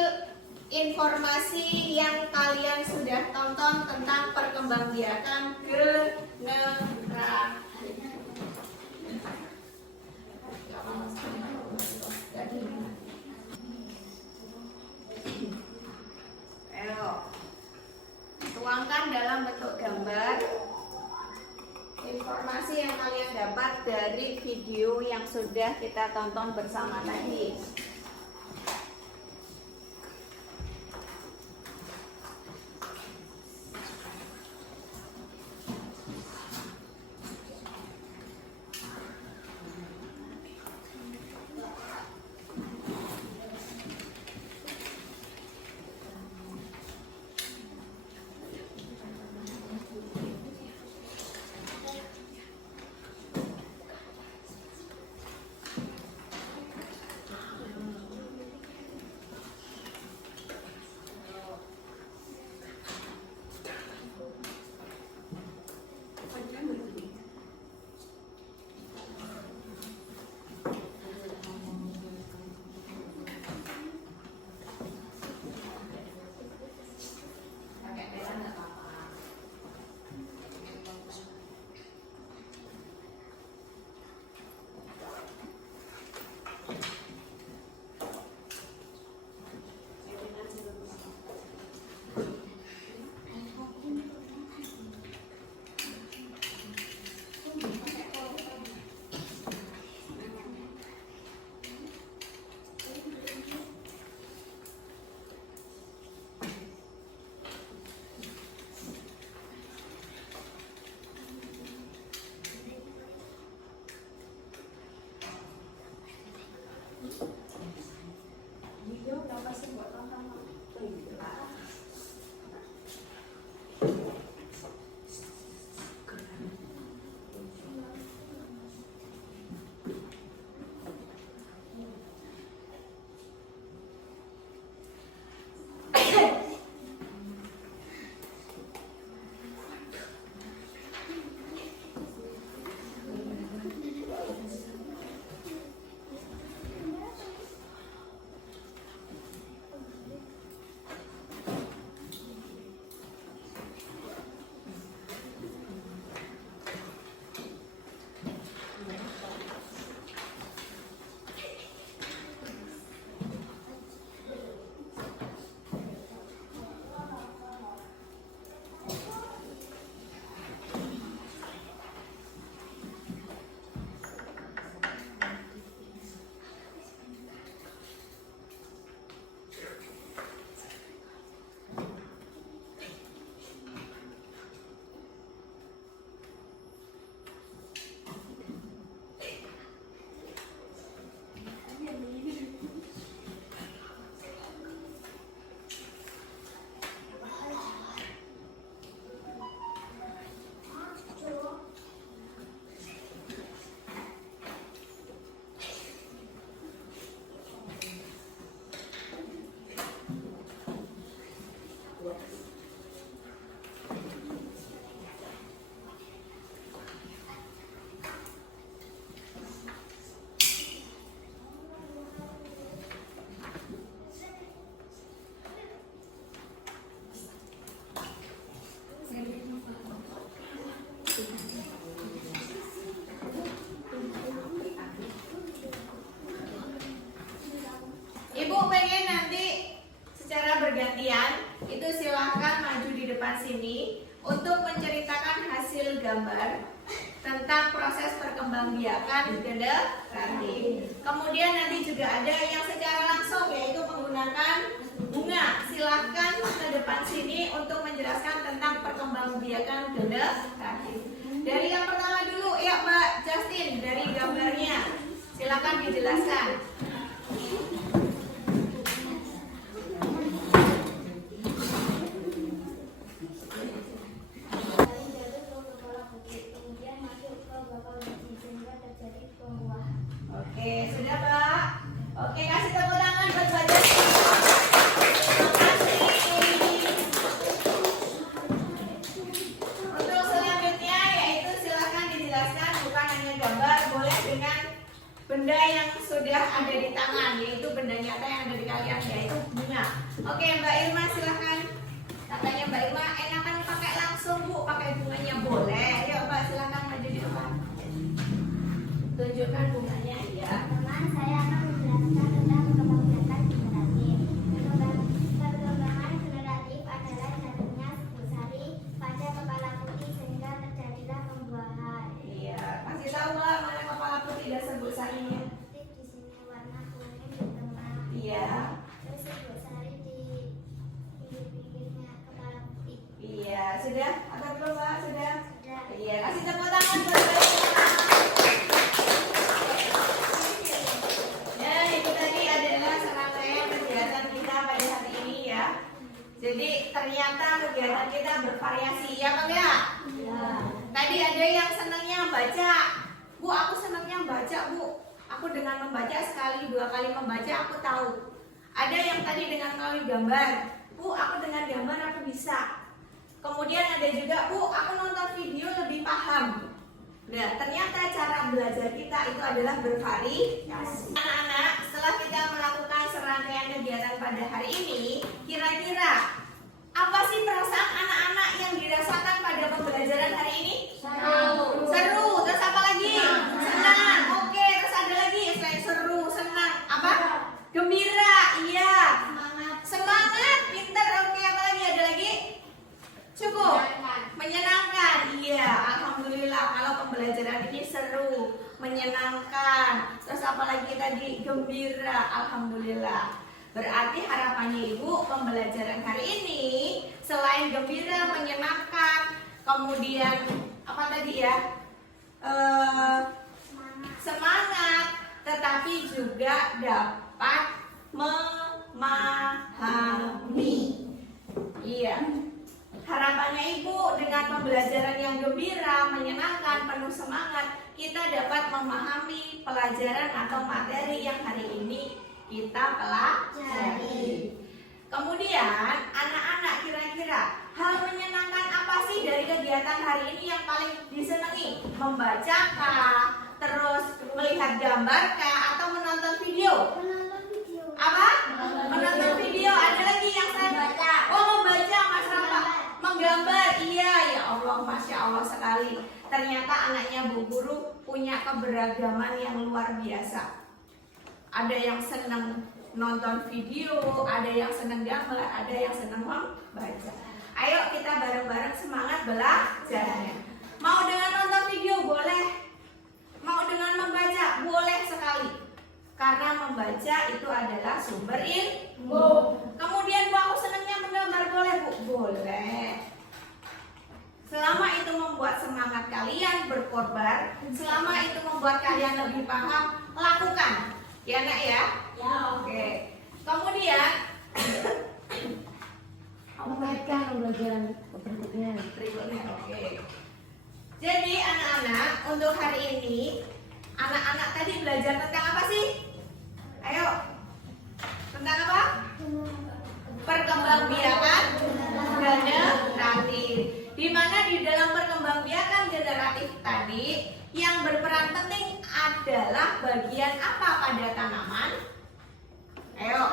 informasi yang kalian sudah tonton tentang perkembangbiakan generatif. Ayo, tuangkan dalam bentuk gambar informasi yang kalian dapat dari video yang sudah kita tonton bersama tadi. bergantian, itu silahkan maju di depan sini untuk menceritakan hasil gambar tentang proses perkembangbiakan generatif. Kemudian nanti juga ada yang secara langsung, yaitu menggunakan bunga. Silahkan ke depan sini untuk menjelaskan tentang perkembangbiakan generatif. Dari yang pertama dulu, ya Mbak Justin, dari gambarnya silahkan dijelaskan. Oke, Mbak Irma silahkan. Katanya Mbak Irma enakan pakai langsung Bu, pakai bunganya boleh. Yuk Mbak silahkan maju di depan. Tunjukkan bunganya ya. Teman, saya akan menjelaskan tentang perkembangan generatif. Perkembangan generatif adalah jatuhnya sebuah sari pada kepala putih sehingga terjadilah pembuahan. Iya, kasih tahu lah mana kepala putih dan serbuk sarinya. Di sini warna kuning di tengah. Iya. Terus sebuah sari di pinggir-pinggirnya kepala putih. Iya, sudah? Atau belum Mbak? Sudah? Sudah. Iya, kasih tepuk tangan buat Mbak Irma. Ya, itu tadi adalah serangkaian kegiatan kita pada hari ini ya. Jadi ternyata kegiatan kita bervariasi, ya Bang ya? Iya. Tadi ada yang senangnya baca. Bu, aku senangnya baca, Bu. Aku dengan membaca sekali, 2 kali membaca aku tahu. Ada yang tadi dengan melalui gambar. Bu, aku dengan gambar aku bisa. Kemudian ada juga, Bu, aku nonton video lebih paham. Nah, ternyata cara belajar kita itu adalah bervariasi. Anak-anak, setelah kita melakukan serangkaian kegiatan pada hari ini, kira-kira apa sih perasaan anak-anak yang dirasakan pada pembelajaran hari ini? Seru. Seru. Terus apa lagi? Senang. Oke, terus ada lagi selain seru, senang. Apa? Gembira. Iya. Semangat. Pintar. Oke, apa lagi? Ada lagi? Cukup. Menyenangkan. Iya. Alhamdulillah kalau pembelajaran ini seru, menyenangkan. Terus apa lagi tadi? Gembira. Alhamdulillah. Berarti harapannya Ibu pembelajaran hari ini selain gembira, menyenangkan, kemudian apa tadi ya? Semangat, tetapi juga dapat memahami. Iya. Harapannya Ibu dengan pembelajaran yang gembira, menyenangkan, penuh semangat, kita dapat memahami pelajaran atau materi yang hari ini kita pelajari. Kemudian anak-anak kira-kira hal menyenangkan apa sih dari kegiatan hari ini yang paling disenangi? Membacakah, terus melihat gambarkah, atau menonton video? Menonton video. Apa? Menonton video. Ada lagi yang saya Membaca. Oh, membaca Mas Rafa. Menggambar. Iya, ya Allah, Masya Allah sekali. Ternyata anaknya Bu Guru punya keberagaman yang luar biasa. Ada yang senang nonton video, ada yang senang gambar, ada yang senang membaca. Ayo kita bareng-bareng semangat belajarnya. Mau dengan nonton video boleh, mau dengan membaca boleh sekali. Karena membaca itu adalah sumber ilmu. Kemudian Bu, aku senangnya menggambar boleh Bu? Boleh. Selama itu membuat semangat kalian berkorban, selama itu membuat kalian lebih paham, lakukan. Ya Nak ya? Ya. Oke. Kemudian Mengaitkan pembelajaran berikutnya. berikutnya. Oke. Jadi anak-anak untuk hari ini, anak-anak tadi belajar tentang apa sih? Ayo. Tentang apa? Perkembangbiakan generatif. Di mana di dalam perkembangbiakan generatif tadi yang berperan penting adalah bagian apa pada tanaman? Ayo,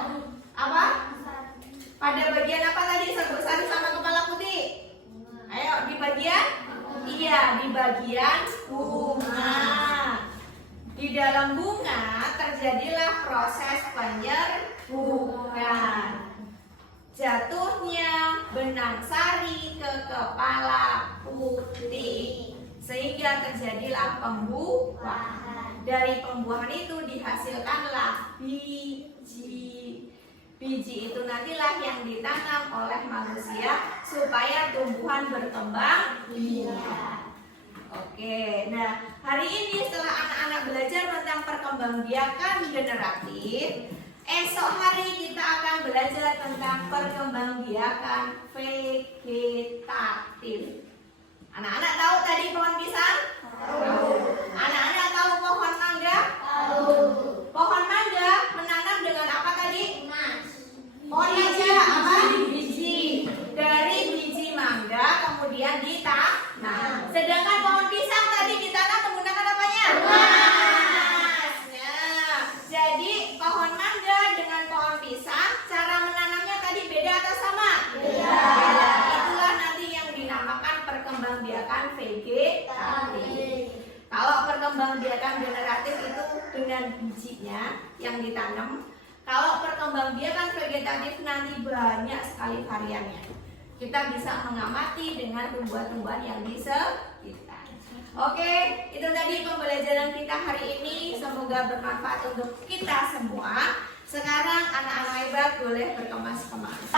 apa? Pada bagian apa tadi? Serbuk sari sama kepala putih. Ayo, di bagian? Iya, di bagian bunga. Di dalam bunga terjadilah proses penyerbukan. Jatuhnya benang sari ke kepala putih. Sehingga terjadilah pembuahan. Dari pembuahan itu dihasilkanlah biji. Biji itu nantilah yang ditanam oleh manusia supaya tumbuhan berkembang biak. Oke, nah hari ini setelah anak-anak belajar tentang perkembangbiakan generatif, esok hari kita akan belajar tentang perkembangbiakan vegetatif. Anak-anak tahu tadi pohon pisang? Tahu. Anak-anak tahu pohon mangga? Tahu. Pohon mangga menanam dengan apa tadi? Pohon mangga apa? Biji. Dari biji mangga kemudian ditanam. Sedangkan pohon pisang tadi ditanam menggunakan apanya? Tunas. Nah, jadi pohon mangga dengan pohon pisang cara menanamnya tadi kebijakan generatif itu dengan bijinya yang ditanam. Kalau perkembangbiakan vegetatif nanti banyak sekali variannya. Kita bisa mengamati dengan tumbuhan-tumbuhan yang di sekitar. Oke, itu tadi pembelajaran kita hari ini. Semoga bermanfaat untuk kita semua. Sekarang anak-anak hebat boleh berkemas-kemas.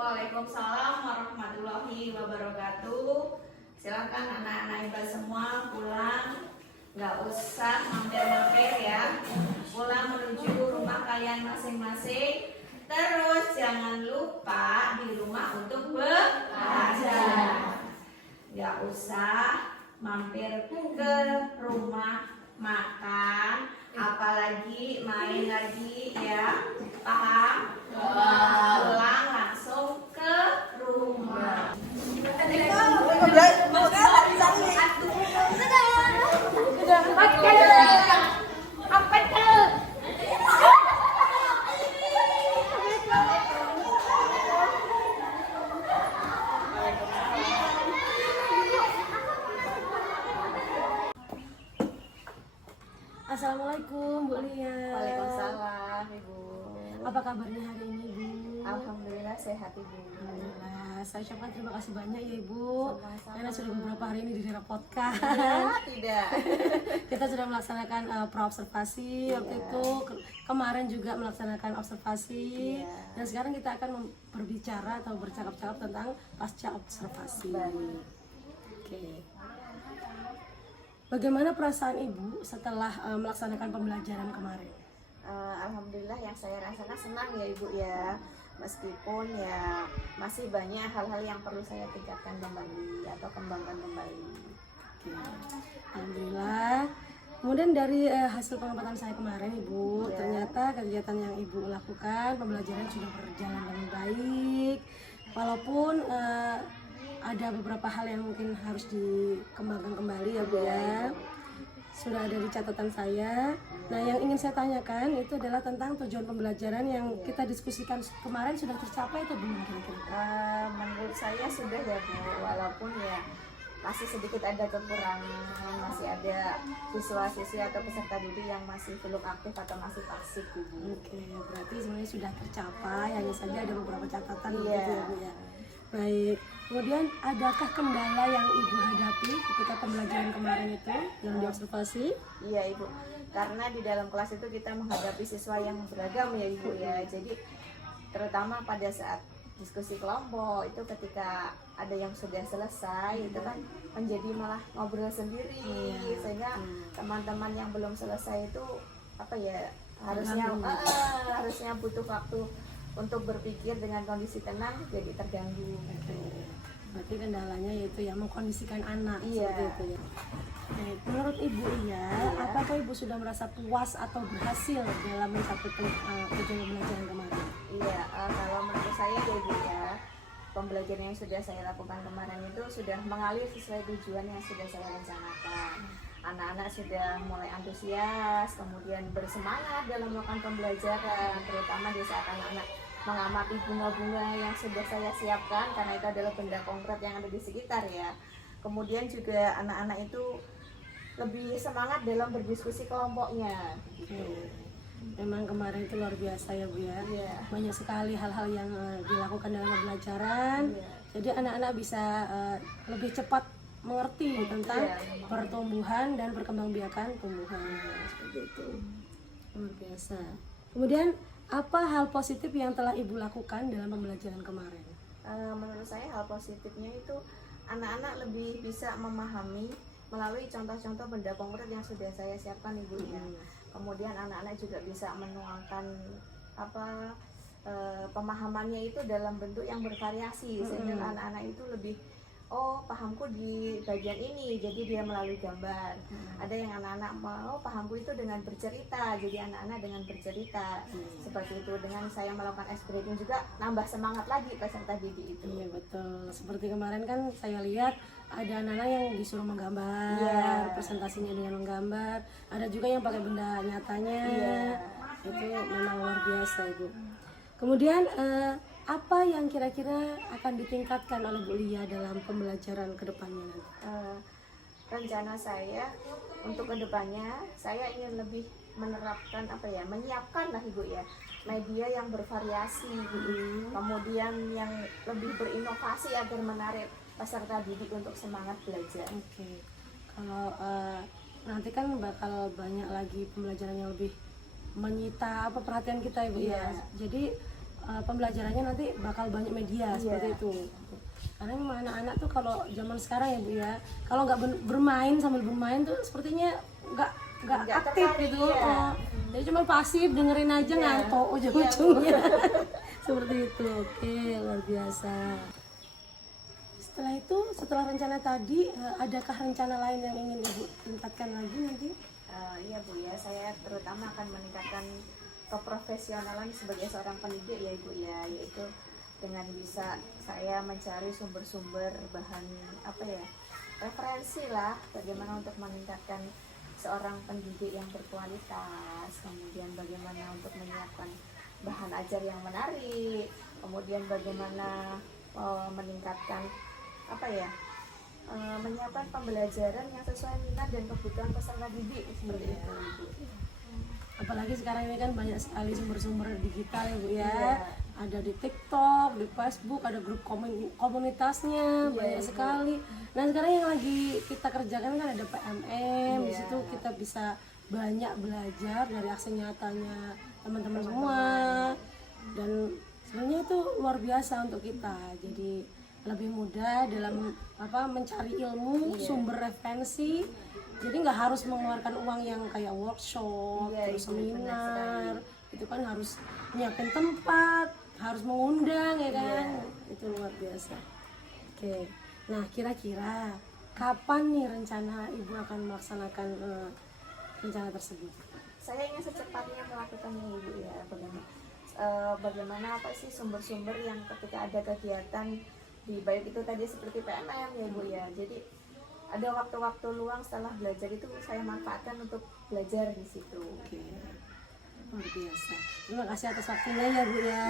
Waalaikumsalam warahmatullahi wabarakatuh. Silakan anak-anak hebat semua pulang, nggak usah mampir-mampir ya. Pulang menuju rumah kalian masing-masing. Terus jangan lupa di rumah untuk belajar. Nggak usah mampir ke rumah makan, apalagi main lagi ya. Paham? Pulang langsung ke rumah. Assalamualaikum Bu Lia. Waalaikumsalam Ibu. Apa kabarnya hari ini Bu? Alhamdulillah sehat Ibu. Alhamdulillah. Saya ucapkan terima kasih banyak ya Ibu. Sama-sama. Karena sudah beberapa hari ini direpotkan. Ya, tidak. Kita sudah melaksanakan praobservasi waktu itu. Kemarin juga melaksanakan observasi. Iya. Dan sekarang kita akan berbicara atau bercakap-cakap tentang pasca observasi. Baik. Oke. Bagaimana perasaan Ibu setelah melaksanakan pembelajaran kemarin? Alhamdulillah yang saya rasakan senang ya Ibu ya. Meskipun ya masih banyak hal-hal yang perlu saya tingkatkan kembali atau kembangkan kembali. Oke. Alhamdulillah. Kemudian dari hasil pengamatan saya kemarin Ibu, Ya. ternyata kegiatan yang Ibu lakukan, pembelajaran sudah berjalan dengan baik. Walaupun ada beberapa hal yang mungkin harus dikembangkan kembali ya Bu ya. Sudah ada di catatan saya. Nah, yang ingin saya tanyakan itu adalah tentang tujuan pembelajaran yang kita diskusikan kemarin sudah tercapai atau belum kira-kira? Menurut saya sudah ya Bu, walaupun ya masih sedikit ada kekurangan, masih ada siswa-siswi atau peserta didik yang masih belum aktif atau masih pasif Bu. Oke, berarti sebenarnya sudah tercapai, hanya saja ada beberapa catatan Iya. begitu ya Bu ya. Baik, kemudian adakah kendala yang Ibu hadapi ketika pembelajaran kemarin itu yang diobservasi? Iya Ibu, karena di dalam kelas itu kita menghadapi siswa yang beragam ya Ibu ya. Jadi terutama pada saat diskusi kelompok itu ketika ada yang sudah selesai itu kan menjadi malah ngobrol sendiri, Iya. sehingga teman-teman yang belum selesai itu apa ya harusnya harusnya butuh waktu untuk berpikir dengan kondisi tenang jadi terganggu. Berarti kendalanya yaitu ya mengkondisikan anak Iya. seperti itu ya. Baik, menurut Ibu apakah Ibu sudah merasa puas atau berhasil dalam mencapai tujuan pembelajaran kemarin? Iya, kalau menurut saya ya Ibu ya, pembelajaran yang sudah saya lakukan kemarin itu sudah mengalir sesuai tujuan yang sudah saya rencanakan. Anak-anak sudah mulai antusias, kemudian bersemangat dalam melakukan pembelajaran, terutama di saat anak-anak mengamati bunga-bunga yang sudah saya siapkan, karena itu adalah benda konkret yang ada di sekitar ya. Kemudian juga anak-anak itu lebih semangat dalam berdiskusi kelompoknya. Memang kemarin itu luar biasa ya Bu ya. Iya. Banyak sekali hal-hal yang dilakukan dalam pembelajaran. Iya. Jadi anak-anak bisa lebih cepat mengerti tentang Iya. pertumbuhan dan perkembangbiakan tumbuhan. Seperti itu. Luar biasa. Kemudian apa hal positif yang telah Ibu lakukan dalam pembelajaran kemarin? Menurut saya hal positifnya itu anak-anak lebih bisa memahami melalui contoh-contoh benda konkret yang sudah saya siapkan Ibu ya. Kemudian anak-anak juga bisa menuangkan pemahamannya itu dalam bentuk yang bervariasi sehingga anak-anak itu lebih pahamku di bagian ini, jadi dia melalui gambar. Ada yang anak-anak mau pahamku itu dengan bercerita, jadi anak-anak dengan bercerita seperti itu. Dengan saya melakukan ice breaking juga nambah semangat lagi peserta didik itu. Iya betul. Seperti kemarin kan saya lihat ada anak-anak yang disuruh menggambar, Iya. presentasinya dengan menggambar. Ada juga yang pakai benda nyatanya. Iya. Itu memang luar biasa Ibu. Kemudian apa yang kira-kira akan ditingkatkan oleh Bu Lia dalam pembelajaran kedepannya nanti? Rencana saya untuk kedepannya saya ingin lebih menerapkan menyiapkan lah Ibu ya, media yang bervariasi, kemudian yang lebih berinovasi agar menarik peserta didik untuk semangat belajar. Oke. Kalau nanti kan bakal banyak lagi pembelajaran yang lebih menyita perhatian kita Ibu ya. Iya. Jadi pembelajarannya nanti bakal banyak media seperti itu. Karena memang anak-anak tuh kalau zaman sekarang ya Bu ya, kalau nggak bermain sambil bermain tuh sepertinya nggak aktif tertarik, gitu. iya. Jadi cuma pasif dengerin aja ngantuk ujung-ujungnya. Seperti itu. Oke, luar biasa. Setelah rencana tadi, adakah rencana lain yang ingin Ibu tingkatkan lagi nanti? Iya Bu ya, saya terutama akan meningkatkan keprofesionalan sebagai seorang pendidik ya Ibu ya, yaitu dengan bisa saya mencari sumber-sumber bahan referensi lah bagaimana untuk meningkatkan seorang pendidik yang berkualitas, kemudian bagaimana untuk menyiapkan bahan ajar yang menarik, kemudian bagaimana meningkatkan menyiapkan pembelajaran yang sesuai minat dan kebutuhan peserta didik seperti itu Ibu. Apalagi sekarang ini kan banyak sekali sumber-sumber digital ya Bu ya. Iya. Ada di TikTok, di Facebook, ada grup komunitasnya, banyak sekali. Nah sekarang yang lagi kita kerjakan kan ada PMM, di situ kita bisa banyak belajar dari aksi nyatanya teman-teman semua. Dan sebenarnya itu luar biasa untuk kita. Jadi lebih mudah dalam mencari ilmu, sumber referensi. Jadi nggak harus mengeluarkan uang yang kayak workshop, terus seminar. Itu kan harus nyiapin tempat, harus mengundang ya kan. Itu luar biasa. Oke. Nah kira-kira kapan nih rencana Ibu akan melaksanakan rencana tersebut? Saya ingin secepatnya melakukannya Ibu ya. Bagaimana sumber-sumber yang ketika ada kegiatan baik itu tadi seperti PMM ya Bu ya. Jadi ada waktu-waktu luang setelah belajar itu saya manfaatkan untuk belajar di situ. Oke. Luar biasa. Terima kasih atas waktunya ya Bu ya.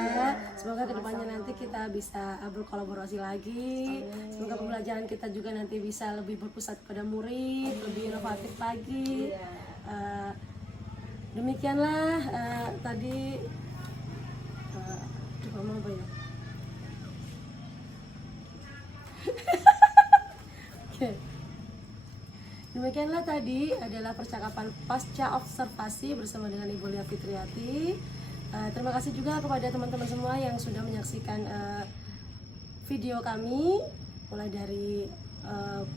Semoga kedepannya nanti kita bisa berkolaborasi lagi. Semoga pembelajaran kita juga nanti bisa lebih berpusat pada murid, lebih inovatif lagi. Demikianlah tadi ngomong apa ya? Oke. Demikianlah tadi adalah percakapan pasca observasi bersama dengan Ibu Lia Fitriati. Terima kasih juga kepada teman-teman semua yang sudah menyaksikan video kami mulai dari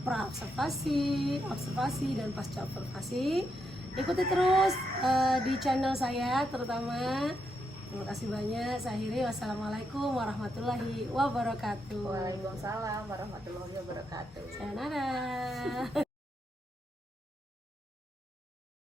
pra-observasi, observasi, dan pasca observasi. Ikuti terus di channel saya terutama. Terima kasih banyak. Saya akhiri. Wassalamualaikum warahmatullahi wabarakatuh. Waalaikumsalam warahmatullahi wabarakatuh. Sayonara.